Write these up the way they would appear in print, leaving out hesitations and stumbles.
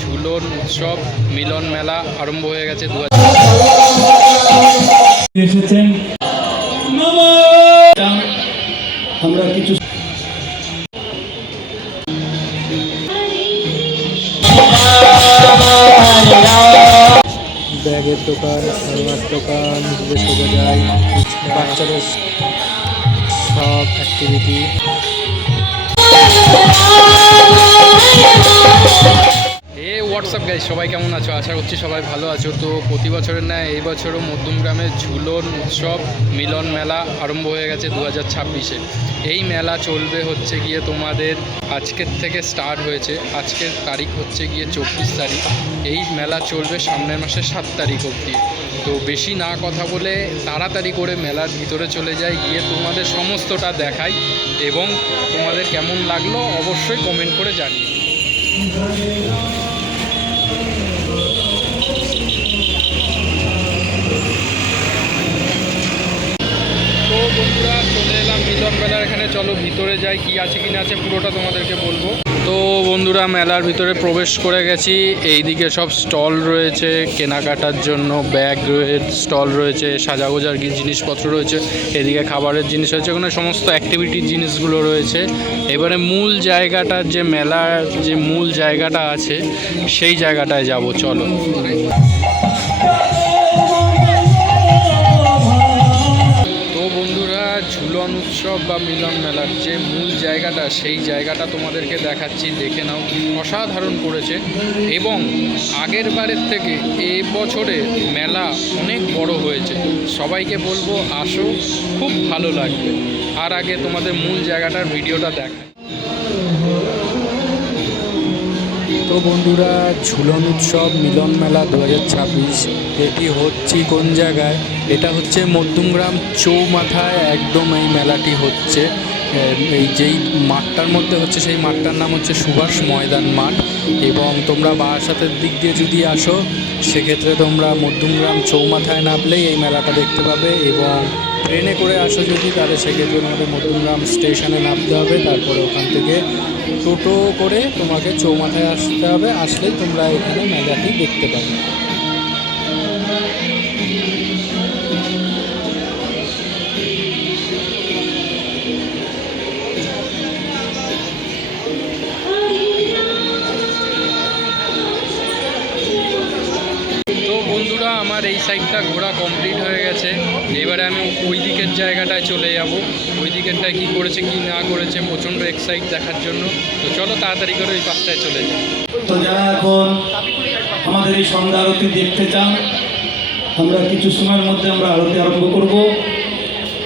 ঝুলন উৎসব মিলন মেলা আরম্ভ হয়ে গেছে। এসেছেন আমরা কিছু ব্যাগের দোকান, খেলনার দোকান, সোজা যায় বাচ্চাদের সব অ্যাক্টিভিটি। হোয়াটসঅ্যাপ গাইজ, সবাই কেমন আছো? আশা করছি সবাই ভালো আছো। তো প্রতি বছরের ন্যায় এই বছরও মধ্যমগ্রামে ঝুলন উৎসব মিলন মেলা আরম্ভ হয়ে গেছে 2026-এ। এই মেলা চলবে হচ্ছে গিয়ে তোমাদের আজকের থেকে স্টার্ট হয়েছে। আজকের তারিখ হচ্ছে গিয়ে 24 তারিখ। এই মেলা চলবে সামনের মাসের 7 তারিখ অবধি। তো বেশি না কথা বলে তাড়াতাড়ি করে মেলার ভিতরে চলে যাই, গিয়ে তোমাদের সমস্তটা দেখাই এবং তোমাদের কেমন লাগলো অবশ্যই কমেন্ট করে জানিও। তো বন্ধুরা, চলে এলাম মিলন মেলার এখানে। চলো ভিতরে যাই, কি আছে কি না আছে পুরোটা তোমাদেরকে বলবো। তো বন্ধুরা, মেলার ভিতরে প্রবেশ করে গেছি। এইদিকে সব স্টল রয়েছে কেনাকাটার জন্য, ব্যাগের স্টল রয়েছে, সাজাগোজার জিনিসপত্র রয়েছে, এদিকে খাবারের জিনিস রয়েছে, ওখানে সমস্ত অ্যাক্টিভিটির জিনিসগুলো রয়েছে। এবারে মূল জায়গাটার যে মেলার যে মূল জায়গাটা আছে সেই জায়গাটায় যাব, চলো। ঝুলন উৎসব বা মিলন মেলার যে মূল জায়গাটা সেই জায়গাটা তোমাদেরকে দেখাচ্ছি, দেখে নাও। অসাধারণ করেছে এবং আগের বারের থেকে এবছরে মেলা অনেক বড় হয়েছে। সবাইকে বলবো আসো, খুব ভালো লাগবে। আর আগে তোমাদের মূল জায়গাটার ভিডিওটা দেখায়। তো বন্ধুরা, ঝুলন উৎসব মিলন মেলা 2026 এটি হচ্ছে কোন জায়গায়? এটা হচ্ছে মধ্যমগ্রাম চৌমাথায় একদম এই মেলাটি হচ্ছে। এই যেই মাঠটার মধ্যে হচ্ছে সেই মাঠটার নাম হচ্ছে সুভাষ ময়দান মাঠ। এবং তোমরা বারাসাতের দিক দিয়ে যদি আসো সেক্ষেত্রে তোমরা মধ্যমগ্রাম চৌমাথায় নামলেই এই মেলাটা দেখতে পাবে। এবং ট্রেনে করে আসো যদি, তাহলে সেক্ষেত্রে তোমাদের মধ্যমগ্রাম স্টেশনে নামতে হবে। তারপরে ওখান থেকে টোটো করে তোমাকে চৌমাথায় আসতে হবে। আসলেই তোমরা এখানে মেলাটি দেখতে পাবে। বন্ধুরা, আমার এই সাইডটা ঘোরা কমপ্লিট হয়ে গেছে। এবারে আমি ওই দিকের জায়গাটায় চলে যাব। ওই দিকেরটায় কী করেছে কি না করেছে প্রচণ্ড এক্সাইট দেখার জন্য। তো চলো তাড়াতাড়ি করে ওই পাশটায় চলে যাই। তো যারা এখন আমাদের এই সন্ধ্যা আরতি দেখতে চান, আমরা কিছু সময়ের মধ্যে আমরা আরতি আরম্ভ করব।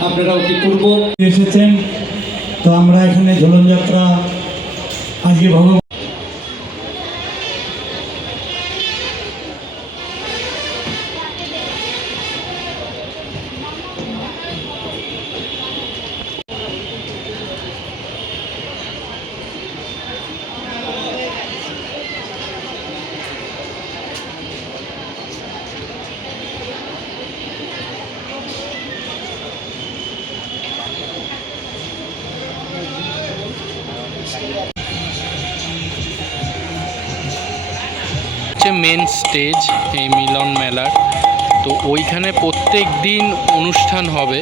আপনারা অতি পূর্ব এসেছেন। তো আমরা এখানে ঝুলন যাত্রা আজকে ভগবান মেন স্টেজ এই মিলন মেলার। তো ওইখানে প্রত্যেক দিন অনুষ্ঠান হবে।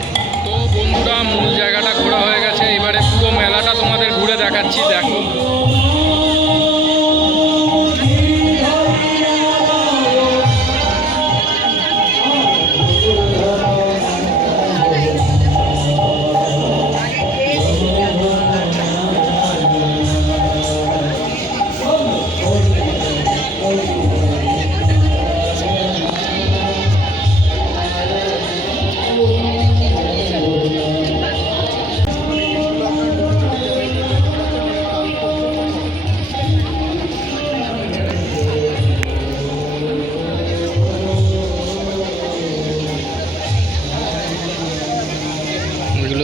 তো বন্ধুরা, মূল জায়গাটা ঘোরা হয়ে গেছে। এবারে পুরো মেলাটা তোমাদের ঘুরে দেখাচ্ছি, দেখো।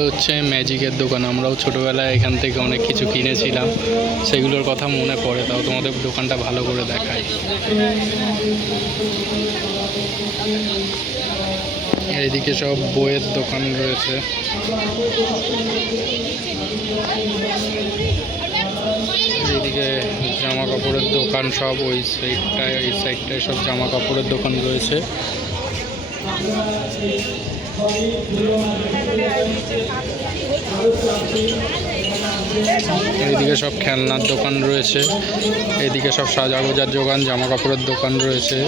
হচ্ছে ম্যাজিকের দোকান। আমরাও ছোটোবেলায় এখান থেকে অনেক কিছু কিনেছিলাম, সেগুলোর কথা মনে পড়ে। তাও তোমাদের দোকানটা ভালো করে দেখাই। এইদিকে সব বইয়ের দোকান রয়েছে। এইদিকে জামা কাপড়ের দোকান সব, ওই সাইডটায় এই সাইডটায় সব জামা কাপড়ের দোকান রয়েছে। এইদিকে সব খেলনার দোকান রয়েছে, এইদিকে সব সাজাগোজার দোকান, জামা কাপড়ের দোকান রয়েছে।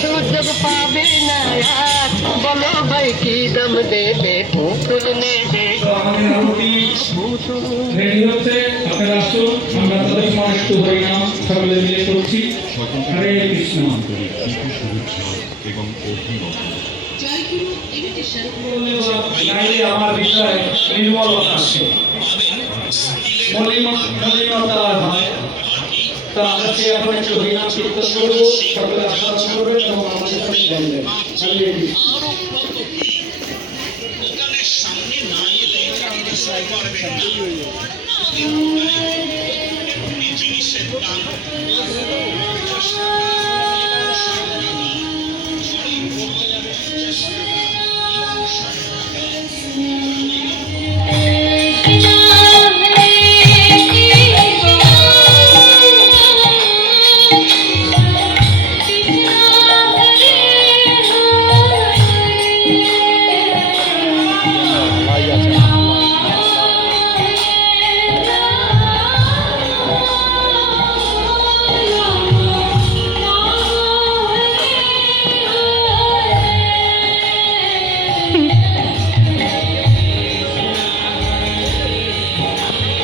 সুযোগ পাবে না আর বলো ভাই কি দাম দেবে পুতুল নেবে রেডি হচ্ছে, আপনারা আসুন, আমরা তাদের সমস্ত হরিনাম সকলে মিলে করছি। হরে কৃষ্ণ। এবং অভিনন্দন। নাইলে আমার হৃদয়ে নির্মলতা আসে, মলিনতা আর হয়। তা আমরা সে এখন একটু হরিনাম কীর্তন করবো, সকলে আস্বাদন করবেন এবং আমাদের সাথে বলবেন। হরে কৃষ্ণ।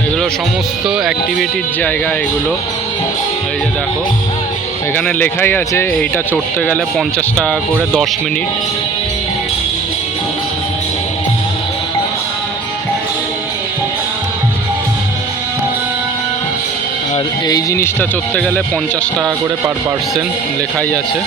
এগুলো সমস্ত অ্যাক্টিভিটির জায়গা এগুলো। এই যে দেখো, এখানে লেখাই আছে এইটা চড়তে গেলে 50 টাকা করে 10 মিনিট। আর এই জিনিসটা চড়তে গেলে 50 টাকা করে পার পার্সন লেখাই আছে।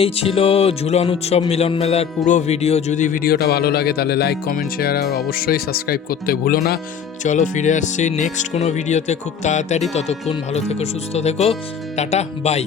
এই ছিল ঝুলন উৎসব মিলন মেলার পুরো ভিডিও। যদি ভিডিওটা ভালো লাগে তাহলে লাইক, কমেন্ট, শেয়ার আর অবশ্যই সাবস্ক্রাইব করতে ভুলো না। চলো ফিরে আসছি নেক্সট কোনো ভিডিওতে খুব তাড়াতাড়ি। ততক্ষণ ভালো থেকো, সুস্থ থেকো, টাটা, বাই।